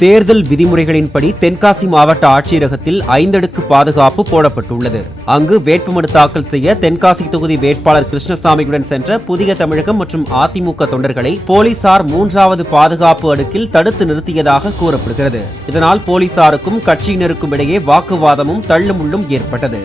தேர்தல் விதிமுறைகளின்படி தென்காசி மாவட்ட ஆட்சியரகத்தில் 5 அடுக்கு பாதுகாப்பு போடப்பட்டுள்ளது. அங்கு வேட்புமனு தாக்கல் செய்ய தென்காசி தொகுதி வேட்பாளர் கிருஷ்ணசாமியுடன் சென்ற புதிய தமிழகம் மற்றும் அதிமுக தொண்டர்களை போலீசார் 3வது பாதுகாப்பு அடுக்கில் தடுத்து நிறுத்தியதாக கூறப்படுகிறது. இதனால் போலீசாருக்கும் கட்சியினருக்கும் இடையே வாக்குவாதமும் தள்ளுமுள்ளும் ஏற்பட்டது.